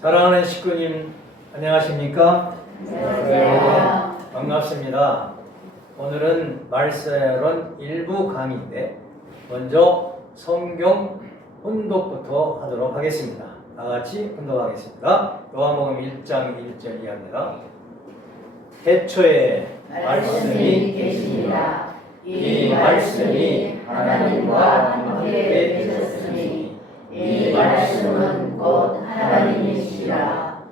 사랑하는 식구님, 안녕하십니까? 안녕하세요. 반갑습니다. 오늘은 말세론 일부 강의인데 먼저 성경 혼독부터 하도록 하겠습니다. 다 같이 혼독하겠습니다. 요한복음 1장 1절 이하입니다. 태초에 말씀이 계시니라. 이 말씀이 하나님과 함께 계셨으니 이 말씀은 곧 하나님이시라.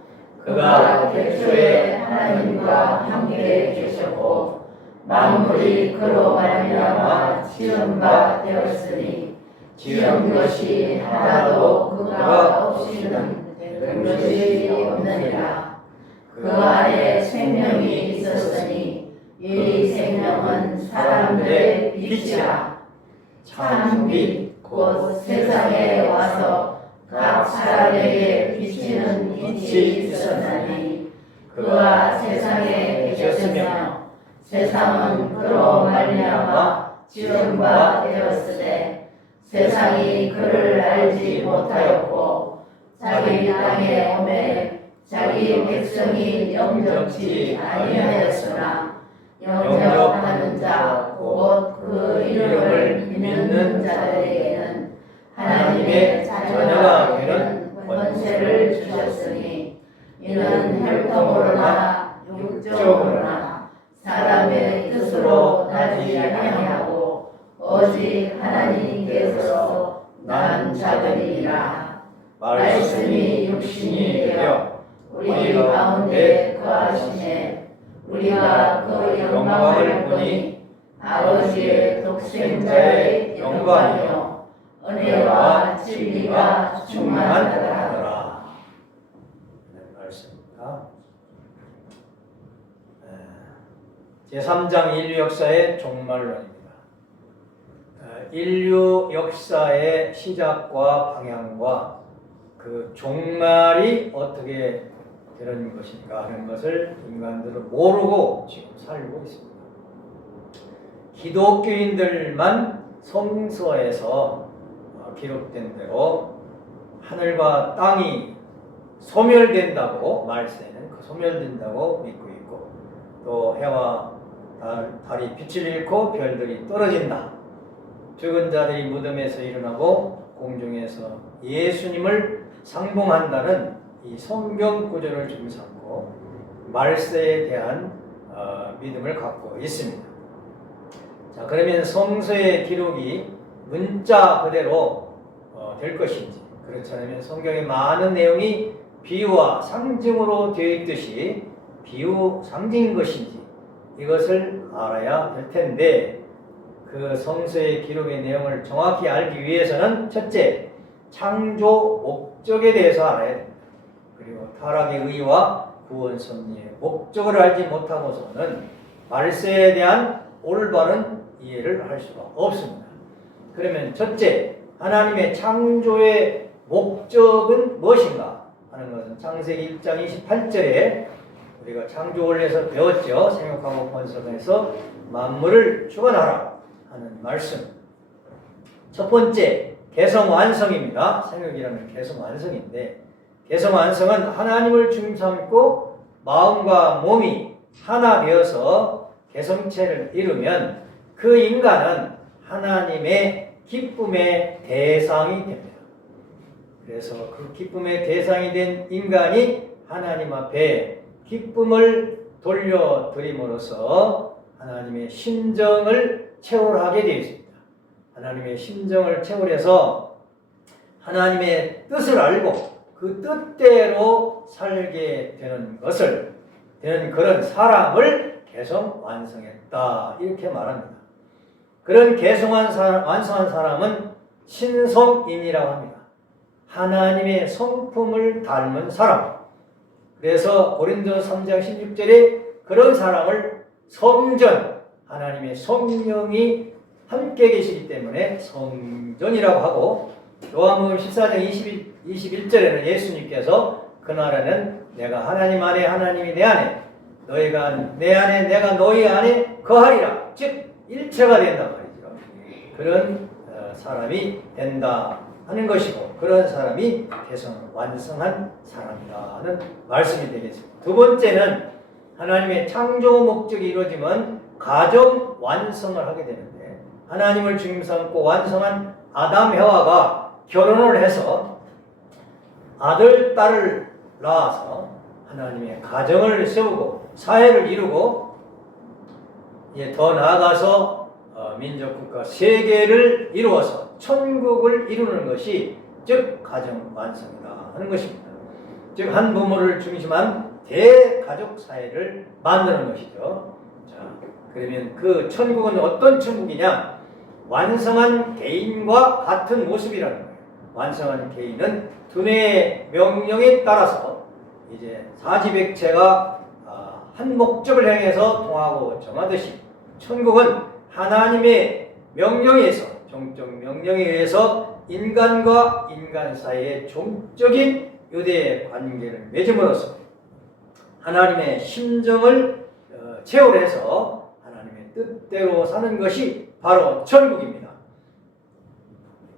그가 태초에 하나님과 함께 계셨고 만물이 그로 말미암아 지은 바 되었으니 지은 것이 하나도 그가 없이는 된 것이 없느니라. 그 안에 생명이 있었으니 이 생명은 사람들의 빛이라. 참빛 곧 세상에 와서 각 사람에게 비치는 빛이 있었나니 그가 세상에 계셨으며 세상은 그로 말미암아 지은 바 되었으되 세상이 그를 알지 못하였고 자기 땅에 오매 자기 백성이 영접지 아니하였으나 영접하는 자 곧 그 이름을 믿는 자들에게는 하나님의 자녀가 되는 권세를 주셨으니 이는 혈통으로나 육적으로나 사람의 뜻으로 나지 아니하고 오직 하나님께서 난 자들이라. 말씀이 육신이 되어 우리 가운데 거하시매 우리가 그 영광을 보니 아버지의 독생자의 영광이요 은혜와 진리가 충만하더라. 말씀입니다. 제3장 인류 역사의 종말론입니다. 인류 역사의 시작과 방향과 그 종말이 어떻게 되는 것인가 하는 것을 인간들은 모르고 지금 살고 있습니다. 기독교인들만 성서에서 기록된 대로 하늘과 땅이 소멸된다고 말세는 그 소멸된다고 믿고 있고 또 해와 달이 빛을 잃고 별들이 떨어진다. 죽은 자들이 무덤에서 일어나고 공중에서 예수님을 상봉한다는 이 성경 구절을 지금 삼고 말세에 대한 믿음을 갖고 있습니다. 자, 그러면 성서의 기록이 문자 그대로 될 것인지 그렇지 않으면 성경의 많은 내용이 비유와 상징으로 되어 있듯이 비유 상징인 것인지 이것을 알아야 될 텐데 그 성서의 기록의 내용을 정확히 알기 위해서는 첫째, 창조 목적에 대해서 알아야 됩니다. 그리고 타락의 의의와 구원 섭리의 목적을 알지 못하고서는 말세에 대한 올바른 이해를 할 수가 없습니다. 그러면 첫째, 하나님의 창조의 목적은 무엇인가 하는 것은 창세기 1장 28절에 우리가 창조원에서 배웠죠. 생육하고 번성해서 만물을 주관하라 하는 말씀. 첫 번째, 개성완성입니다. 생육이라는 개성완성인데 개성완성은 하나님을 중심 삼고 마음과 몸이 하나 되어서 개성체를 이루면 그 인간은 하나님의 기쁨의 대상이 됩니다. 그래서 그 기쁨의 대상이 된 인간이 하나님 앞에 기쁨을 돌려드림으로써 하나님의 심정을 체월하게 되어 있습니다. 하나님의 심정을 체월해서 하나님의 뜻을 알고 그 뜻대로 살게 되는 그런 사람을 개성 완성했다 이렇게 말합니다. 그런 완성한 사람은 신성인이라고 합니다. 하나님의 성품을 닮은 사람. 그래서 고린도서 3장 16절에 그런 사람을 성전, 하나님의 성령이 함께 계시기 때문에 성전이라고 하고 요한복음 14장 21절에는 예수님께서 그날에는 내가 하나님 안에 하나님이 내 안에 너희가 내 안에 내가 너희 안에 거하리라. 즉 일체가 된단 말이죠. 그런 사람이 된다 하는 것이고 그런 사람이 개성을 완성한 사람이라는 말씀이 되겠습니다. 두 번째는 하나님의 창조 목적이 이루어지면 가정 완성을 하게 되는데 하나님을 주님 삼고 완성한 아담 해와가 결혼을 해서 아들, 딸을 낳아서 하나님의 가정을 세우고 사회를 이루고 이제 더 나아가서 민족국가 세계를 이루어서 천국을 이루는 것이 즉 가정 완성이다 하는 것입니다. 즉 한 부모를 중심한 대가족 사회를 만드는 것이죠. 자, 그러면 그 천국은 어떤 천국이냐? 완성한 개인과 같은 모습이라는 거예요. 완성한 개인은 두뇌의 명령에 따라서 이제 사지백체가 한 목적을 향해서 통하고 정하듯이 천국은 하나님의 명령에 의해서 종적 명령에 의해서 인간과 인간 사이의 종적인 유대 관계를 맺음으로써 하나님의 심정을 체험해서 하나님의 뜻대로 사는 것이 바로 천국입니다.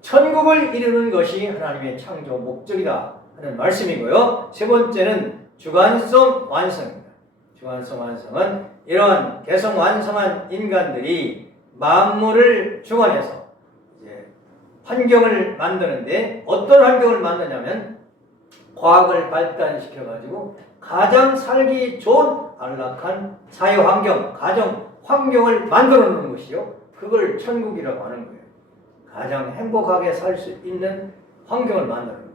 천국을 이루는 것이 하나님의 창조 목적이다 하는 말씀이고요. 세 번째는 주관성 완성입니다. 주관성 완성은 이러한 개성 완성한 인간들이 만물을 주관해서 이제 환경을 만드는데 어떤 환경을 만드냐면 과학을 발달시켜 가지고 가장 살기 좋은 안락한 사회 환경, 가정 환경을 만들어 놓는 것이요. 그걸 천국이라고 하는 거예요. 가장 행복하게 살 수 있는 환경을 만드는 거예요.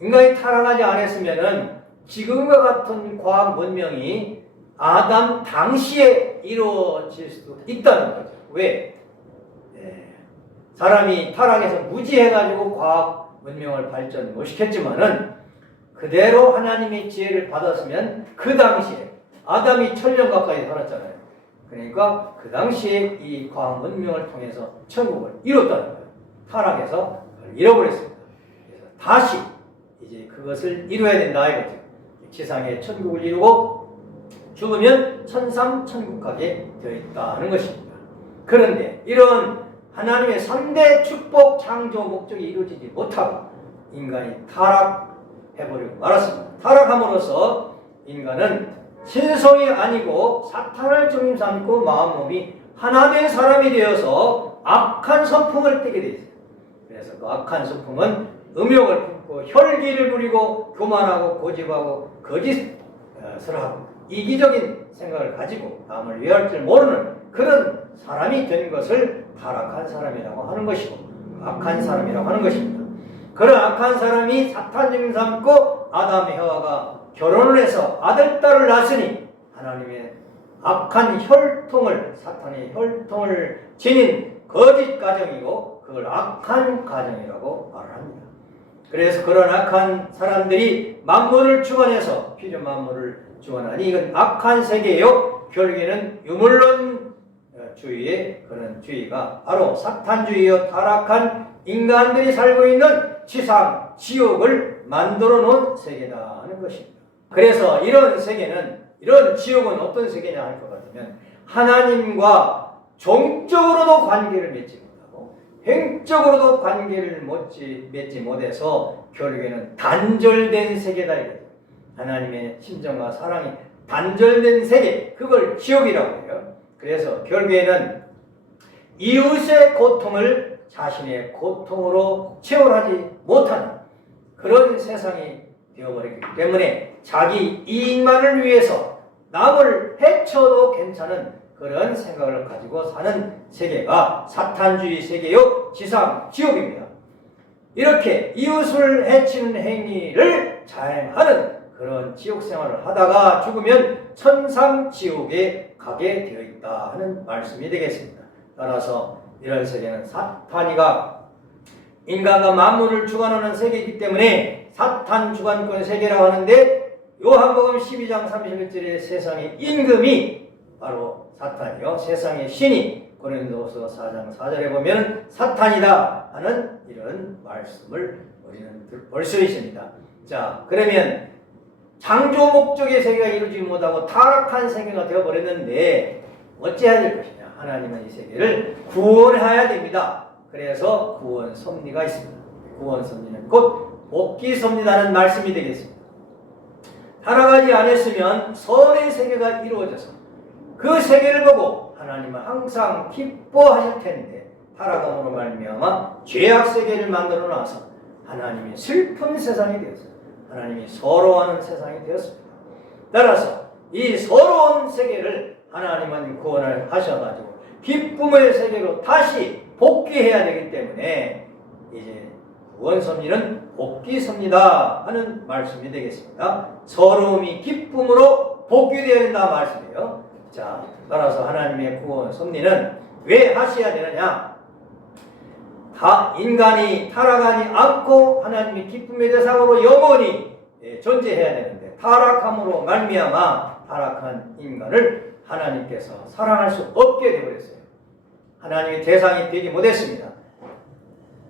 인간이 타락하지 않았으면은 지금과 같은 과학 문명이 아담 당시에 이루어질 수도 있다는 거죠. 왜? 사람이 타락해서 무지해가지고 과학 문명을 발전 못 시켰지만은 그대로 하나님의 지혜를 받았으면 그 당시에 아담이 1000년 가까이 살았잖아요. 그러니까 그 당시에 이 과학 문명을 통해서 천국을 이뤘다는 거예요. 타락해서 그걸 잃어버렸습니다. 그래서 다시 이제 그것을 이루어야 된다 이거죠. 지상에 천국을 이루고 죽으면 천상 천국 가게 되어 있다는 것입니다. 그런데 이런 하나님의 3대 축복 창조 목적이 이루어지지 못하고 인간이 타락해버리고 말았습니다. 타락함으로써 인간은 신성이 아니고 사탄을 주님 삼고 마음 몸이 하나 된 사람이 되어서 악한 선풍을 띠게 되어 있어요. 그래서 그 악한 선풍은 음욕을 품고 혈기를 부리고 교만하고 고집하고 거짓을 하고 이기적인 생각을 가지고 남을 위할 줄 모르는 그런 사람이 된 것을 타락한 사람이라고 하는 것이고 악한 사람이라고 하는 것입니다. 그런 악한 사람이 사탄 주님 삼고 아담 해와가 결혼을 해서 아들, 딸을 낳았으니 하나님의 악한 혈통을 사탄의 혈통을 지닌 거짓 가정이고 그걸 악한 가정이라고 말을 합니다. 그래서 그런 악한 사람들이 만물을 주관해서 피조 만물을 주관하니 이건 악한 세계요. 결국에는 유물론주의의 그런 주의가 바로 사탄주의요 타락한 인간들이 살고 있는 지상 지옥을 만들어 놓은 세계다 하는 것입니다. 그래서 이런 세계는 이런 지옥은 어떤 세계냐 할 것 같으면 하나님과 종적으로도 관계를 맺지 못하고 행적으로도 관계를 맺지 못해서 결국에는 단절된 세계다 이거죠. 하나님의 심정과 사랑이 단절된 세계, 그걸 지옥이라고 해요. 그래서 결국에는 이웃의 고통을 자신의 고통으로 체험하지 못하는 그런 세상이 되어버렸기 때문에 자기 이익만을 위해서 남을 해쳐도 괜찮은 그런 생각을 가지고 사는 세계가 사탄주의 세계요 지상 지옥입니다. 이렇게 이웃을 해치는 행위를 자행하는 그런 지옥 생활을 하다가 죽으면 천상 지옥에 가게 되어 있다 하는 말씀이 되겠습니다. 따라서 이런 세계는 사탄이가 인간과 만물을 주관하는 세계이기 때문에 사탄 주관권 세계라고 하는데 요한복음 12장 31절에 세상의 임금이 바로 사탄이요 세상의 신이 고린도서 4장 4절에 보면 사탄이다 하는 이런 말씀을 우리는 볼 수 있습니다. 자, 그러면 창조 목적의 세계가 이루어지지 못하고 타락한 세계가 되어버렸는데 어찌해야 될 것이냐. 하나님은 이 세계를 구원해야 됩니다. 그래서 구원 섭리가 있습니다. 구원섭리는 곧 복귀섭리라는 말씀이 되겠습니다. 타락하지 않았으면 선의 세계가 이루어져서 그 세계를 보고 하나님은 항상 기뻐하실 텐데 타락함으로 말미암아 죄악 세계를 만들어 놔서 하나님이 슬픈 세상이 되었어요. 하나님이 서러워하는 세상이 되었습니다. 따라서 이 서러운 세계를 하나님은 구원을 하셔가지고 기쁨의 세계로 다시 복귀해야 되기 때문에 이제 구원섭리는 복귀섭리다 하는 말씀이 되겠습니다. 서러움이 기쁨으로 복귀되어야 된다 말씀이에요. 자, 따라서 하나님의 구원섭리는 왜 하셔야 되느냐? 다 인간이 타락하지 않고 하나님의 기쁨의 대상으로 영원히 존재해야 되는데 타락함으로 말미암아 타락한 인간을 하나님께서 사랑할 수 없게 되어버렸어요. 하나님의 대상이 되지 못했습니다.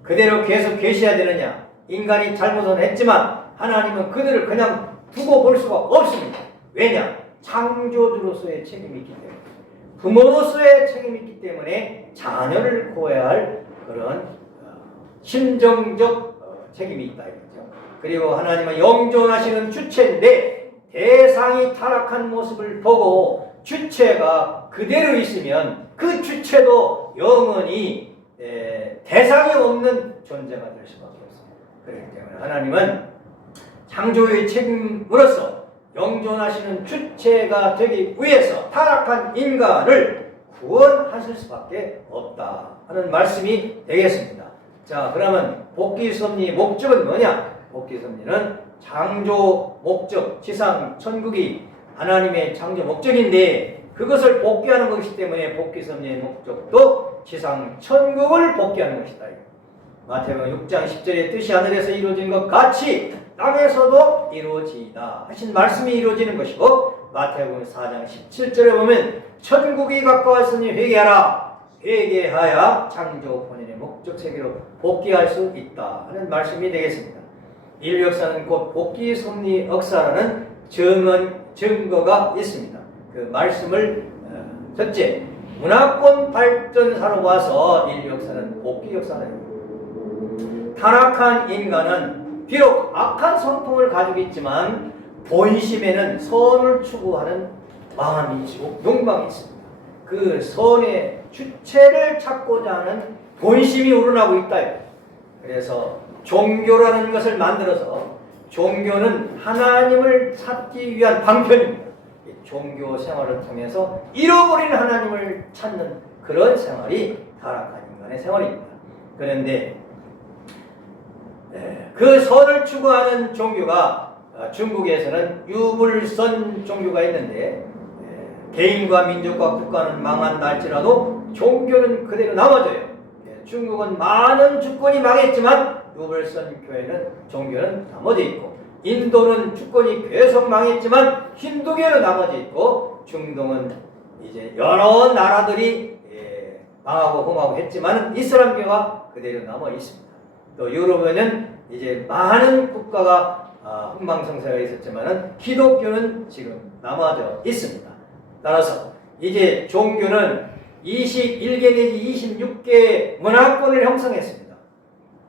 그대로 계속 계셔야 되느냐? 인간이 잘못은 했지만 하나님은 그들을 그냥 두고 볼 수가 없습니다. 왜냐? 창조주로서의 책임이 있기 때문에, 부모로서의 책임이 있기 때문에 자녀를 구해야 할 그런 심정적 책임이 있다 이거죠. 그리고 하나님은 영존하시는 주체인데 대상이 타락한 모습을 보고 주체가 그대로 있으면 그 주체도 영원히 대상이 없는 존재가 될 수밖에 없습니다. 그렇기 때문에 하나님은 창조의 책임으로서 영존하시는 주체가 되기 위해서 타락한 인간을 구원하실 수밖에 없다 하는 말씀이 되겠습니다. 자, 그러면 복귀섭리 목적은 뭐냐? 복귀섭리는 창조 목적, 지상 천국이 하나님의 창조 목적인데 그것을 복귀하는 것이기 때문에 복귀섭리의 목적도 지상 천국을 복귀하는 것이다. 마태복음 6장 10절의 뜻이 하늘에서 이루어진 것 같이 땅에서도 이루어지이다 하신 말씀이 이루어지는 것이고, 마태복음 4장 17절에 보면 천국이 가까웠으니 회개하라, 회개하여 창조 본인의 목적 세계로 복귀할 수 있다 하는 말씀이 되겠습니다. 인류 역사는 곧 복귀섭리 역사라는 증거가 있습니다. 그 말씀을 첫째, 문화권 발전사로 봐서 인류 역사는 복귀 역사는 타락한 인간은 비록 악한 성품을 가지고 있지만 본심에는 선을 추구하는 마음이 있고 욕망이 있습니다. 그 선의 주체를 찾고자 하는 본심이 우러나고 있다. 그래서 종교라는 것을 만들어서 종교는 하나님을 찾기 위한 방편입니다. 종교 생활을 통해서 잃어버린 하나님을 찾는 그런 생활이 타락한 인간의 생활입니다. 그런데 그 선을 추구하는 종교가 중국에서는 유불선 종교가 있는데 개인과 민족과 국가는 망한다 할지라도 종교는 그대로 남아져요. 중국은 많은 주권이 망했지만 유불선 교회는 종교는 나머지 있고, 인도는 주권이 계속 망했지만 힌두교는 나머지 있고, 중동은 이제 여러 나라들이 망하고 흥하고 했지만 이슬람교가 그대로 남아 있습니다. 또 유럽에는 이제 많은 국가가 흥망성쇠가 있었지만 기독교는 지금 남아져 있습니다. 따라서 이제 종교는 21개 내지 26개의 문화권을 형성했습니다.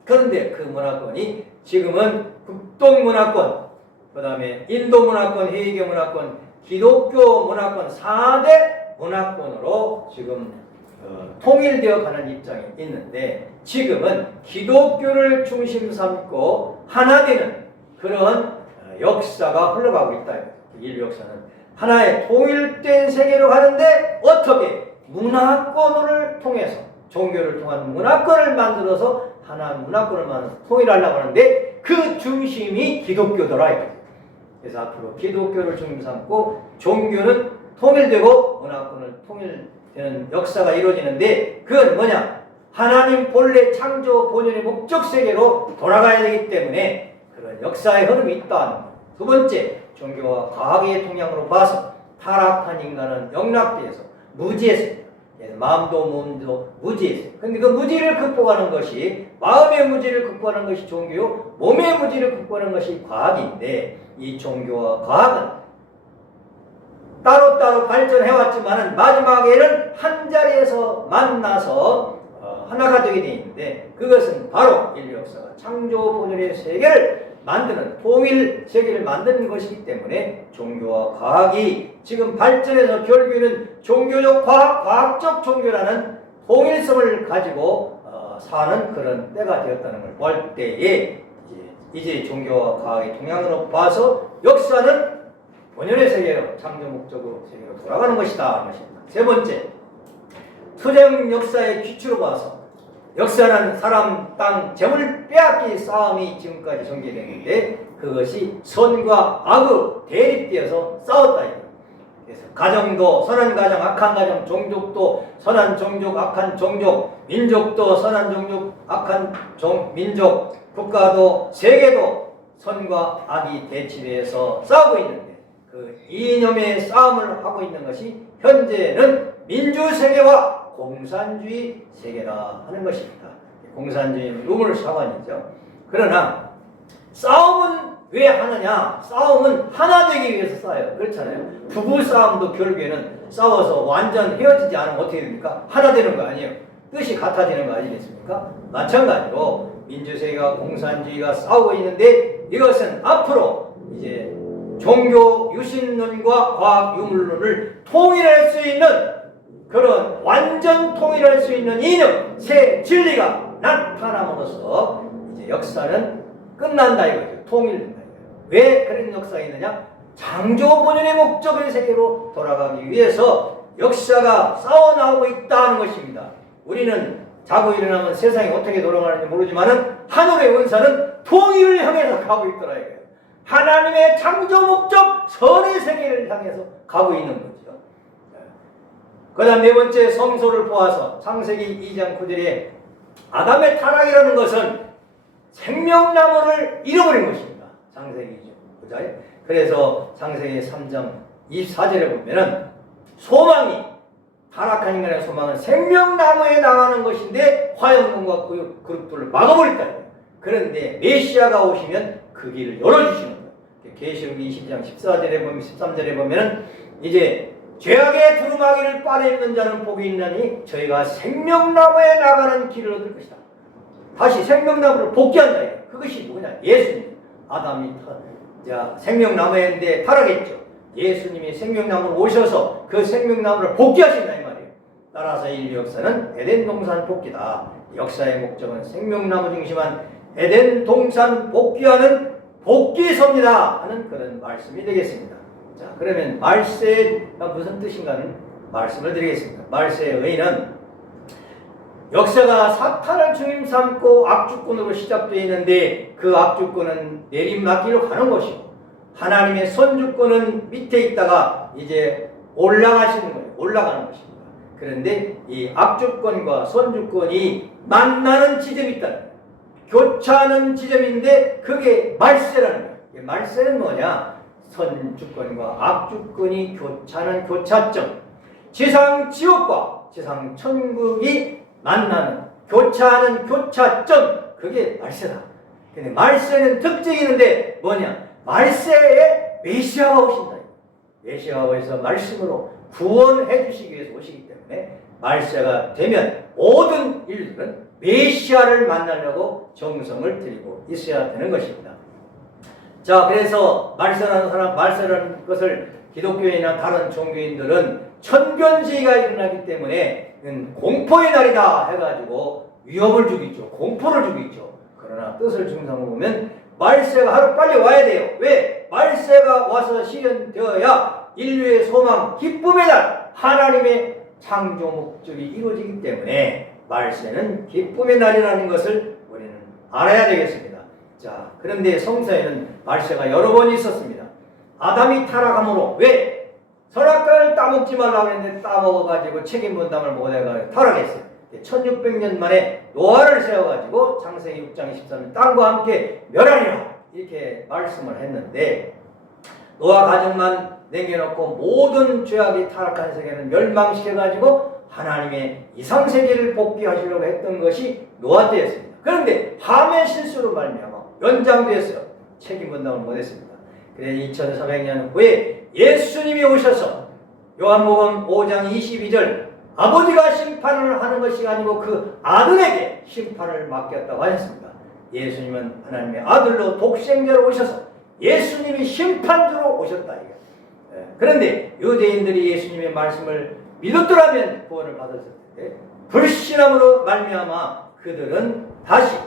그런데 그 문화권이 지금은 북동 문화권, 그 다음에 인도 문화권, 회의교 문화권, 기독교 문화권 4대 문화권으로 지금 통일되어 가는 입장이 있는데, 지금은 기독교를 중심 삼고 하나 되는 그런 역사가 흘러가고 있다. 인류 역사는 하나의 통일된 세계로 가는데 어떻게 문화권을 통해서, 종교를 통한 문화권을 만들어서 하나 문화권을 만들어서 통일하려고 하는데 그 중심이 기독교더라. 그래서 앞으로 기독교를 중심 삼고 종교는 통일되고 문화권은 통일되는 역사가 이루어지는데, 그건 뭐냐? 하나님 본래 창조 본연의 목적 세계로 돌아가야 되기 때문에 그런 역사의 흐름이 있다. 두 번째, 종교와 과학의 동향으로 봐서 타락한 인간은 영락되어서 무지했습니다. 마음도 몸도 무지했어요. 근데 그 무지를 극복하는 것이, 마음의 무지를 극복하는 것이 종교요, 몸의 무지를 극복하는 것이 과학인데, 이 종교와 과학은 따로따로 발전해왔지만 마지막에는 한 자리에서 만나서 하나가 되게 되어 있는데 그것은 바로 인류 역사가 창조 본연의 세계를 만드는 통일 세계를 만드는 것이기 때문에 종교와 과학이 지금 발전해서 결국에는 종교적 과학적 종교라는 통일성을 가지고 사는 그런 때가 되었다는 걸 볼 때에 이제 종교와 과학의 동향으로 봐서 역사는 본연의 세계로 창조 목적으로 세계로 돌아가는 것이다 하는 것입니다. 세 번째, 투쟁 역사의 기초로 봐서 역사는 사람, 땅, 재물 빼앗기 싸움이 지금까지 전개되는데 그것이 선과 악의 대립되어서 싸웠다. 그래서 가정도 선한 가정, 악한 가정, 종족도 선한 종족, 악한 종족, 민족도 선한 종족, 악한 민족, 국가도 세계도 선과 악이 대치해서 싸우고 있는데 그 이념의 싸움을 하고 있는 것이 현재는 민주세계와 공산주의 세계라 하는 것입니다. 공산주의는 우물사관이죠. 그러나 싸움은 왜 하느냐? 싸움은 하나 되기 위해서 싸워요. 그렇잖아요. 부부싸움도 결국에는 싸워서 완전 헤어지지 않으면 어떻게 됩니까? 하나 되는 거 아니에요. 뜻이 같아지는 거 아니겠습니까? 마찬가지로 민주세계와 공산주의가 싸우고 있는데 이것은 앞으로 이제 종교 유신론과 과학 유물론을 통일할 수 있는 그런 완전 통일할 수 있는 이념, 새 진리가 나타남으로써 이제 역사는 끝난다 이거죠. 통일된다 이거죠. 왜 그런 역사가 있느냐? 창조 본연의 목적의 세계로 돌아가기 위해서 역사가 싸워나오고 있다는 것입니다. 우리는 자고 일어나면 세상이 어떻게 돌아가는지 모르지만은 하늘의 원사는 통일을 향해서 가고 있더라 이거예요. 하나님의 창조 목적 선의 세계를 향해서 가고 있는 거죠. 그 다음 네 번째 성소를 보아서 창세기 2장 9절에 아담의 타락이라는 것은 생명나무를 잃어버린 것입니다. 창세기 2장 9절에. 그래서 창세기 3장 24절에 보면은 소망이 타락한 인간의 소망은 생명나무에 나가는 것인데 화영문과 그룹들을 막아버렸다. 그런데 메시아가 오시면 그 길을 열어주시는 거예요. 계시록 20장 14절에 보면 13절에 보면은 이제 죄악의 두루마기를 빠내는 자는 복이 있나니 저희가 생명나무에 나가는 길을 얻을 것이다. 다시 생명나무를 복귀한다. 그것이 누구냐? 예수님. 아담이 생명나무였는데 타락했죠. 예수님이 생명나무로 오셔서 그 생명나무를 복귀하신다 이 말이에요. 따라서 인류 역사는 에덴 동산 복귀다. 역사의 목적은 생명나무 중심한 에덴 동산 복귀하는 복귀서입니다 하는 그런 말씀이 되겠습니다. 자, 그러면 말세가 무슨 뜻인가는 말씀을 드리겠습니다. 말세의 의의는 역사가 사탄을 중심 삼고 악주권으로 시작되어 있는데 그 악주권은 내림막기로 가는 것이고 하나님의 선주권은 밑에 있다가 이제 올라가시는 거예요. 올라가는 것입니다. 그런데 이 악주권과 선주권이 만나는 지점이 있다는 거예요. 교차하는 지점인데 그게 말세라는 거예요. 말세는 뭐냐? 선주권과 악주권이 교차하는 교차점, 지상 지옥과 지상 천국이 만나는 교차하는 교차점, 그게 말세다. 근데 말세는 특징이 있는데 뭐냐? 말세에 메시아가 오신다. 메시아가 오셔서 말씀으로 구원해 주시기 위해서 오시기 때문에 말세가 되면 모든 인류들은 메시아를 만나려고 정성을 들이고 있어야 되는 것입니다. 자, 그래서 말세라는 것을 기독교인이나 다른 종교인들은 천변시가 일어나기 때문에 공포의 날이다 해가지고 위협을 주고 있죠. 공포를 주고 있죠. 그러나 뜻을 중상으로 보면 말세가 하루 빨리 와야 돼요. 왜? 말세가 와서 실현되어야 인류의 소망, 기쁨의 날, 하나님의 창조 목적이 이루어지기 때문에 말세는 기쁨의 날이라는 것을 우리는 알아야 되겠습니다. 자, 그런데 성서에는 말세가 여러 번 있었습니다. 아담이 타락함으로 왜? 선악과를 따먹지 말라고 했는데 따먹어가지고 책임 분담을 못해가지고 타락했어요. 1600년 만에 노아를 세워가지고 창세기 6장 23절 땅과 함께 멸하리라 이렇게 말씀을 했는데 노아 가정만 남겨놓고 모든 죄악이 타락한 세계는 멸망시켜가지고 하나님의 이상세계를 복귀하시려고 했던 것이 노아 때였습니다. 그런데 함의 실수로 말미암아 연장됐어요. 책임 분담을 못했습니다. 그래서 2400년 후에 예수님이 오셔서 요한복음 5장 22절 아버지가 심판을 하는 것이 아니고 그 아들에게 심판을 맡겼다고 하셨습니다. 예수님은 하나님의 아들로 독생자로 오셔서 예수님이 심판주로 오셨다. 그런데 유대인들이 예수님의 말씀을 믿었더라면 구원을 받았을 텐데 불신함으로 말미암아 그들은 다시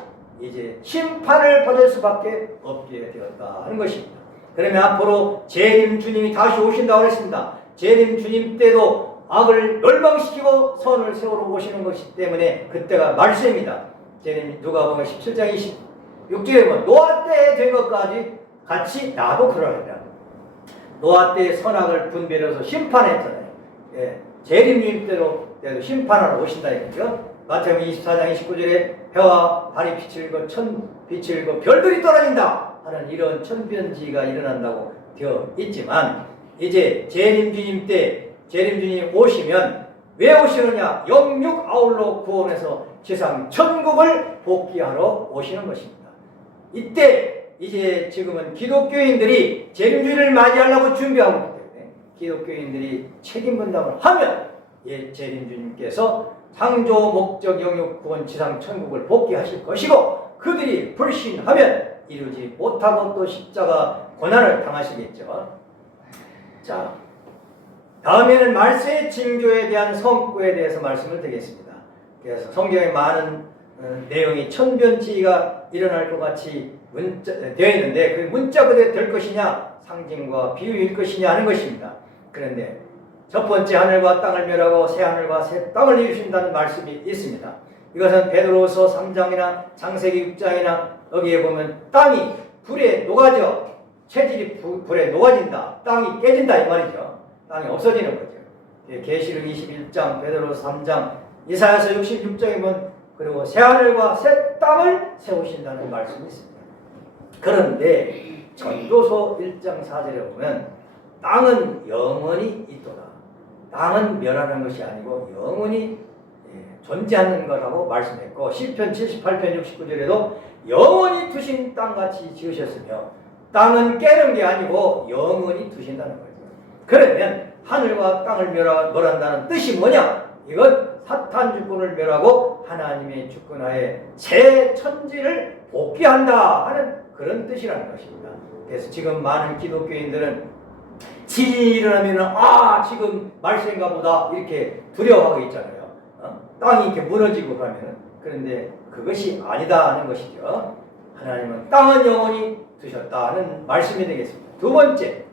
이제 심판을 받을 수밖에 없게 되었다 하는 것입니다. 그러면 앞으로 재림 주님이 다시 오신다고 했습니다. 재림 주님 때도 악을 멸망시키고 선을 세우러 오시는 것이기 때문에 그때가 말세입니다. 재림 누가복음 17장 26절에 보면 노아 때에 된 것까지 같이 나도 그러리라. 노아 때의 선악을 분별해서 심판했잖아요. 재림 주님 때도 심판하러 오신다 이거죠. 마태복음 24장 29절에 해와 달이 빛을 잃고 빛을 잃고 별들이 떨어진다 하는 이런 천변지가 일어난다고 되어 있지만 이제 재림 주님 때 재림 주님 오시면 왜 오시느냐? 영육 아울러 구원해서 지상 천국을 복귀하러 오시는 것입니다. 이때 이제 지금은 기독교인들이 재림 주일을 맞이하려고 준비하고 있기 때문에 기독교인들이 책임 분담을 하면 재림 주님께서 창조 목적 영육 구원 지상 천국을 복귀하실 것이고 그들이 불신하면 이루지 못하고 또 십자가 고난을 당하시겠죠. 자, 다음에는 말세의 징조에 대한 성구에 대해서 말씀을 드리겠습니다. 그래서 성경에 많은 내용이 천변지가 일어날 것 같이 되어 있는데 그 문자 그대로 될 것이냐 상징과 비유일 것이냐 하는 것입니다. 그런데 첫 번째 하늘과 땅을 멸하고 새 하늘과 새 땅을 이루신다는 말씀이 있습니다. 이것은 베드로서 3장이나 창세기 6장이나 여기에 보면 땅이 불에 녹아져 체질이 불에 녹아진다. 땅이 깨진다 이 말이죠. 땅이 없어지는 거죠. 계시록 21장, 베드로서 3장, 이사야서 66장에 보면 그리고 새 하늘과 새 땅을 세우신다는 말씀이 있습니다. 그런데 전도서 1장 4절에 보면 땅은 영원히 있도다. 땅은 멸하는 것이 아니고 영원히 존재하는 거라고 말씀했고 시편 78편 69절에도 영원히 두신 땅같이 지으셨으며 땅은 깨는 게 아니고 영원히 두신다는 거죠. 그러면 하늘과 땅을 멸한다는 뜻이 뭐냐? 이건 사탄 주권을 멸하고 하나님의 주권하에 새 천지를 복귀한다 하는 그런 뜻이라는 것입니다. 그래서 지금 많은 기독교인들은 지진이 일어나면 지금 말세인가 보다 이렇게 두려워하고 있잖아요. 땅이 이렇게 무너지고 그러면 그런데 그것이 아니다 하는 것이죠. 하나님은 땅은 영원히 두셨다는 말씀이 되겠습니다. 두 번째,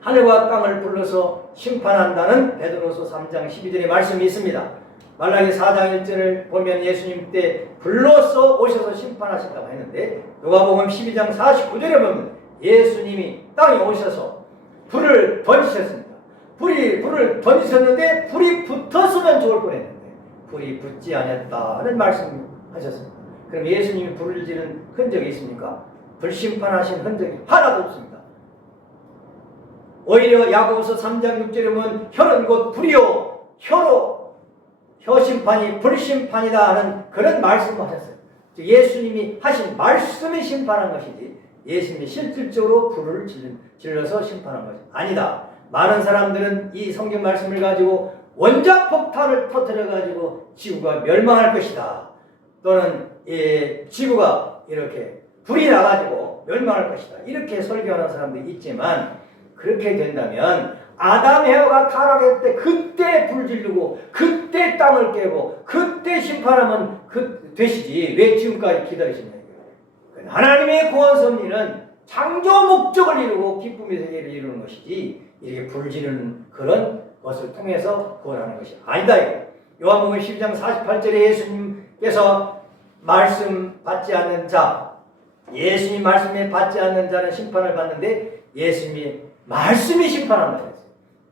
하늘과 땅을 불러서 심판한다는 베드로서 3장 12절의 말씀이 있습니다. 말라기 4장 1절을 보면 예수님 때 불러서 오셔서 심판하신다고 했는데 누가복음 12장 49절에 보면 예수님이 땅에 오셔서 불을 던지셨습니다. 불을 던지셨는데 불이 붙었으면 좋을 뻔했는데 불이 붙지 않았다는 말씀하셨습니다. 그럼 예수님이 불을 지른 흔적이 있습니까? 불심판하신 흔적이 하나도 없습니다. 오히려 야고보서 3장 6절에 보면 혀는 곧 불이요 혀 심판이 불심판이다 하는 그런 말씀을 하셨어요. 예수님이 하신 말씀이 심판한 것이지 예수님이 실질적으로 불을 질러서 심판한 것이 아니다. 많은 사람들은 이 성경 말씀을 가지고 원자폭탄을 터뜨려가지고 지구가 멸망할 것이다. 또는 지구가 이렇게 불이 나가지고 멸망할 것이다. 이렇게 설교하는 사람들이 있지만 그렇게 된다면 아담 에바가 타락할 때 그때 불 지르고 그때 땅을 깨고 그때 심판하면 되시지 왜 지금까지 기다리시냐. 하나님의 구원 섭리는 창조 목적을 이루고 기쁨의 세계를 이루는 것이지 이렇게 불 지르는 그런 것을 통해서 구원하는 것이 아니다. 요한복음 12장 48절에 예수님께서 말씀 받지 않는 자, 예수님 말씀에 받지 않는 자는 심판을 받는데 예수님이 말씀이 심판한다 했어요.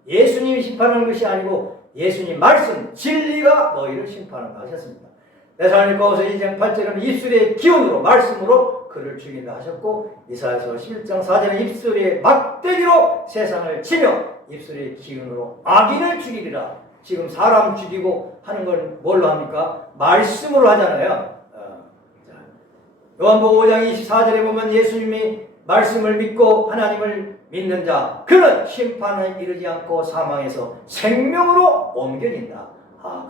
예수님이 심판하는 것이 아니고 예수님 말씀, 진리가 너희를 심판한다 하셨습니다. 데살로니가후서 2장 8절은 입술의 기운으로 말씀으로 그를 죽인다 하셨고 이사야서 11장 4절은 입술의 막대기로 세상을 치며 입술의 기운으로 악인을 죽이리라. 지금 사람 죽이고 하는 걸 뭘로 합니까? 말씀으로 하잖아요. 요한복음 5장 24절에 보면 예수님이 말씀을 믿고 하나님을 믿는 자 그는 심판을 이르지 않고 사망에서 생명으로 옮겨진다.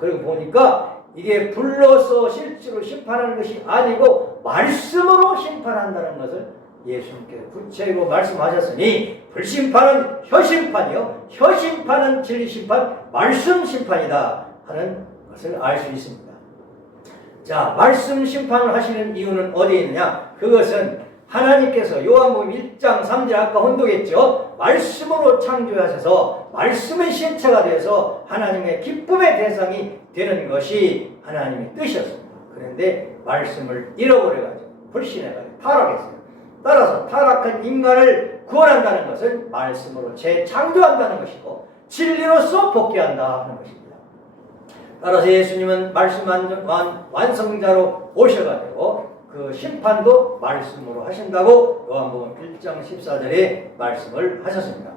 그리고 보니까 이게 불러서 실제로 심판하는 것이 아니고 말씀으로 심판한다는 것을 예수님께서 구체적으로 말씀하셨으니 불심판은 혀심판이요 혀심판은 진리심판 말씀 심판이다 하는 것을 알 수 있습니다. 자, 말씀 심판을 하시는 이유는 어디에 있느냐? 그것은 하나님께서 요한복음 1장 3절 아까 혼독했죠. 말씀으로 창조하셔서 말씀의 실체가 되어서 하나님의 기쁨의 대상이 되는 것이 하나님의 뜻이었습니다. 그런데 말씀을 잃어버려가지고 불신해가지고 타락했어요. 따라서 타락한 인간을 구원한다는 것은 말씀으로 재창조한다는 것이고 진리로서 복귀한다 하는 것입니다. 따라서 예수님은 말씀 완성자로 오셔가지고 그 심판도 말씀으로 하신다고 요한복음 1장 14절에 말씀을 하셨습니다.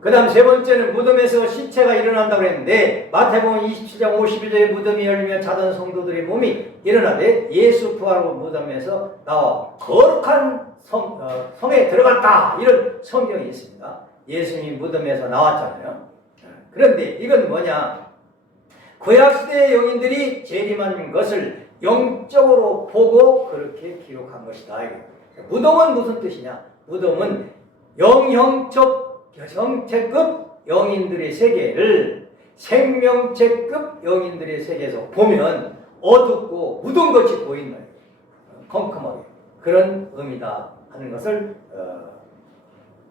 그 다음 세 번째는 무덤에서 시체가 일어난다고 했는데 마태복음 27장 51절에 무덤이 열리며 자던 성도들의 몸이 일어나되 예수 부활로 무덤에서 나와 거룩한 성에 들어갔다 이런 성경이 있습니다. 예수님이 무덤에서 나왔잖아요. 그런데 이건 뭐냐? 구약시대의 영인들이 재림한 것을 영적으로 보고 그렇게 기록한 것이다. 무덤은 무슨 뜻이냐? 무덤은 형체급 영인들의 세계를 생명체급 영인들의 세계에서 보면 어둡고 무덤같이 보인다. 컴컴하게. 그런 의미다 하는 것을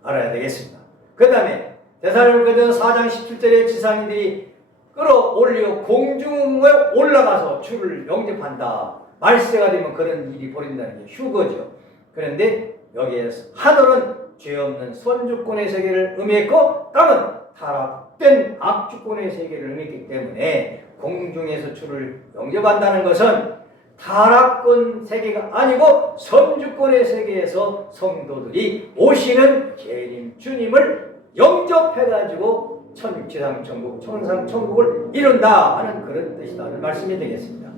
알아야 되겠습니다. 그 다음에 데살로니가서 4장 17절에 지상인들이 끌어올려 공중에 올라가서 주를 영접한다. 말세가 되면 그런 일이 벌어진다는 게 휴거죠. 그런데 여기에서 하늘은 죄 없는 선주권의 세계를 의미했고 땅은 타락된 악주권의 세계를 의미했기 때문에 공중에서 주를 영접한다는 것은 타락권 세계가 아니고 선주권의 세계에서 성도들이 오시는 재림 주님을 영접해가지고 지상 천국, 천상 천국을 이룬다 하는 그런 뜻이라는 말씀이 되겠습니다.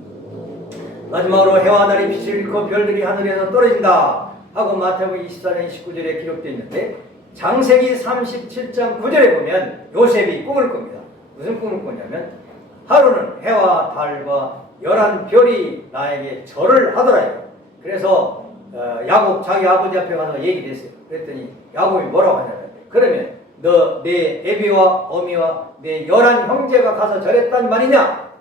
마지막으로 해와 달이 빛을 잃고 별들이 하늘에서 떨어진다 하고 마태복음 24장 29절에 기록되어 있는데 창세기 37장 9절에 보면 요셉이 꿈을 꿉니다. 무슨 꿈을 꾸냐면 하루는 해와 달과 11별이 나에게 절을 하더라. 그래서 야곱 자기 아버지 앞에 가서 얘기를 했어요. 그랬더니 야곱이 뭐라고 하냐면 그러면 너 내 애비와 어미와 내 11형제가 가서 절했단 말이냐?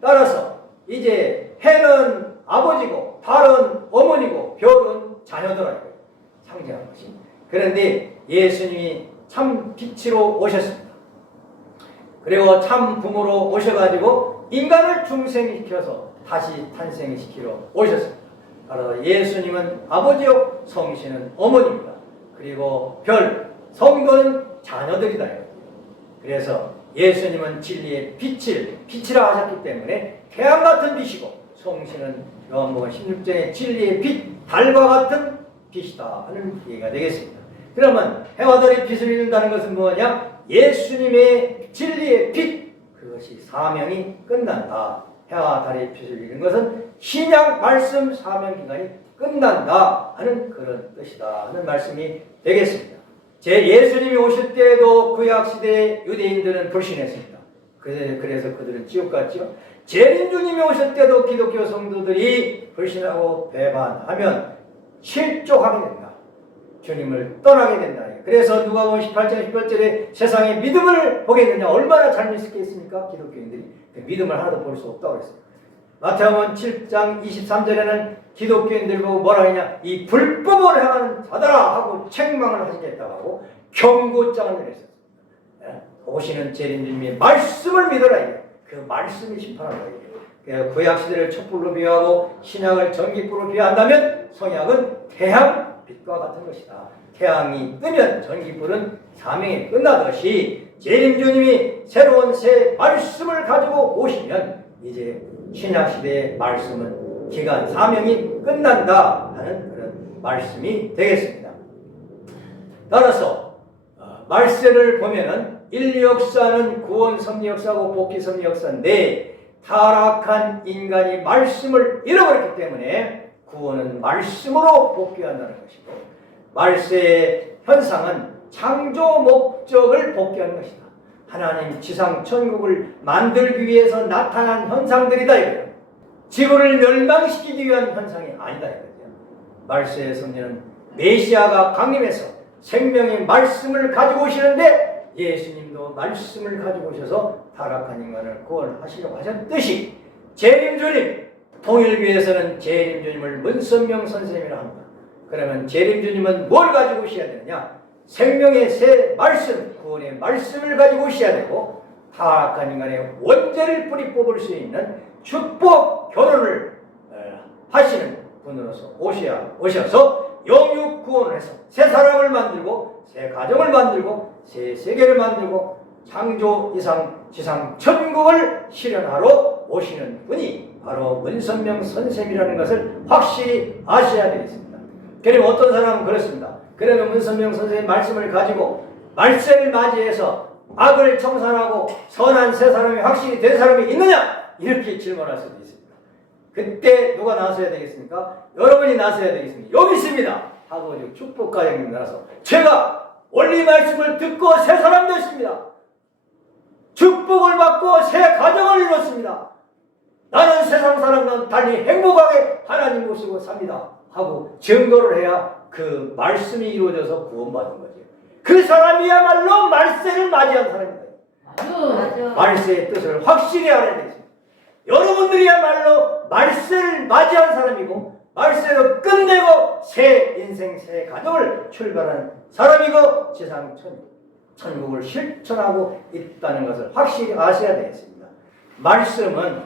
따라서 이제 해는 아버지고 달은 어머니고 별은 자녀더라. 상징한 것이. 그런데 예수님이 참 빛으로 오셨습니다. 그리고 참 부모로 오셔가지고 인간을 중생시켜서 다시 탄생시키러 오셨습니다. 따라서 예수님은 아버지요 성신은 어머니입니다. 그리고 별, 성도는 자녀들이다. 그래서 예수님은 진리의 빛이라 하셨기 때문에 태양 같은 빛이고 성신은 요한복음 16장의 진리의 빛, 달과 같은 빛이다 하는 얘기가 되겠습니다. 그러면 해와 달이 빛을 잃는다는 것은 뭐냐? 예수님의 진리의 빛, 그것이 사명이 끝난다. 해와 달의 빛을 잃는 것은 신약 말씀 사명 기간이 끝난다 하는 그런 뜻이다 하는 말씀이 되겠습니다. 제 예수님이 오실 때에도 구약시대의 유대인들은 불신했습니다. 그래서 그들은 지옥 갔죠. 재림주님이 오실 때도 기독교 성도들이 불신하고 배반하면 실족하게 된다. 주님을 떠나게 된다. 그래서 누가복음 18장 18절에 세상에 믿음을 보겠느냐 얼마나 잘 믿겠습니까? 기독교인들이 믿음을 하나도 볼 수 없다고 그랬어요. 마태복음 7장 23절에는 기독교인들 보고 뭐라 하냐? 이 불법을 행하는 자들아 하고 책망을 하시겠다고 하고 경고장을 내렸어요. 오시는 재림주님의 말씀을 믿어라. 그 말씀이 심판한다. 구약시대를 촛불로 비유하고 신약을 전기불로 비유한다면 성약은 태양 빛과 같은 것이다. 태양이 뜨면 전기불은 사명이 끝나듯이 재림주님이 새로운 새 말씀을 가지고 오시면 이제 신약시대의 말씀은 기간 사명이 끝난다 하는 그런 말씀이 되겠습니다. 따라서 말세를 보면은 인류 역사는 구원 섭리 역사고 복귀 섭리 역사인데 타락한 인간이 말씀을 잃어버렸기 때문에 구원은 말씀으로 복귀한다는 것이고 말세의 현상은 창조 목적을 복귀하는 것이다. 하나님 지상 천국을 만들기 위해서 나타난 현상들이다 이거예요. 지구를 멸망시키기 위한 현상이 아니다 이거죠. 말세의 성령은 메시아가 강림해서 생명의 말씀을 가지고 오시는데 예수님도 말씀을 가지고 오셔서 타락한 인간을 구원하시려고 하셨듯이 재림주님, 통일교에서는 재림주님을 문선명 선생님이라 합니다. 그러면 재림주님은 뭘 가지고 오셔야 되느냐? 생명의 새 말씀, 구원의 말씀을 가지고 오셔야 되고 타락한 인간의 원죄를 뿌리 뽑을 수 있는 축복 결혼을 하시는 분으로서 오셔서 영육 구원을 해서 새 사람을 만들고 새 가정을 만들고 새 세계를 만들고 창조 이상 지상 천국을 실현하러 오시는 분이 바로 문선명 선생이라는 것을 확실히 아셔야 되겠습니다. 그리고 어떤 사람은 그렇습니다. 그러면 문선명 선생의 말씀을 가지고 말세를 맞이해서 악을 청산하고 선한 새 사람이 확실히 된 사람이 있느냐? 이렇게 질문할 수도 있습니다. 그때 누가 나서야 되겠습니까? 여러분이 나서야 되겠습니다. 여기 있습니다. 하고 축복가정님 나서 제가 원리 말씀을 듣고 새 사람 됐습니다. 축복을 받고 새 가정을 이뤘습니다. 나는 세상 사람과는 달리 행복하게 하나님 모시고 삽니다. 하고 증거를 해야 그 말씀이 이루어져서 구원받은 거죠. 그 사람이야말로 말세를 맞이한 사람입니다. 맞아. 말세의 뜻을 확실히 알아야 되겠습니다. 여러분들이야말로 말세를 맞이한 사람이고 말세로 끝내고 새 인생 새 가정을 출발한 사람이고 지상 천국을 실천하고 있다는 것을 확실히 아셔야 되겠습니다. 말씀은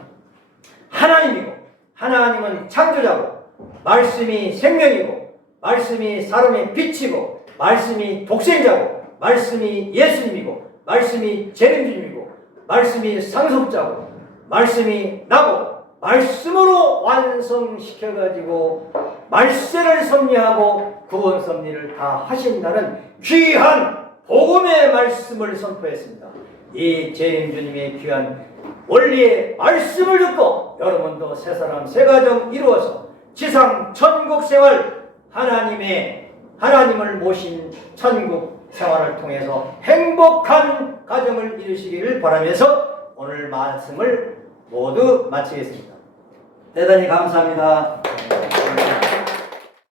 하나님이고 하나님은 창조자고 말씀이 생명이고 말씀이 사람의 빛이고 말씀이 독생자고 말씀이 예수님이고 말씀이 재림주님이고 말씀이 상속자고 말씀이 나고 말씀으로 완성시켜가지고 말세를 섭리하고 구원 섭리를 다 하신다는 귀한 복음의 말씀을 선포했습니다. 이 재림주님의 귀한 원리의 말씀을 듣고 여러분도 새 사람 새 가정 이루어서 지상 천국 생활 하나님을 모신 천국 생활을 통해서 행복한 가정을 이루시기를 바라면서 오늘 말씀을 모두 마치겠습니다. 대단히 감사합니다.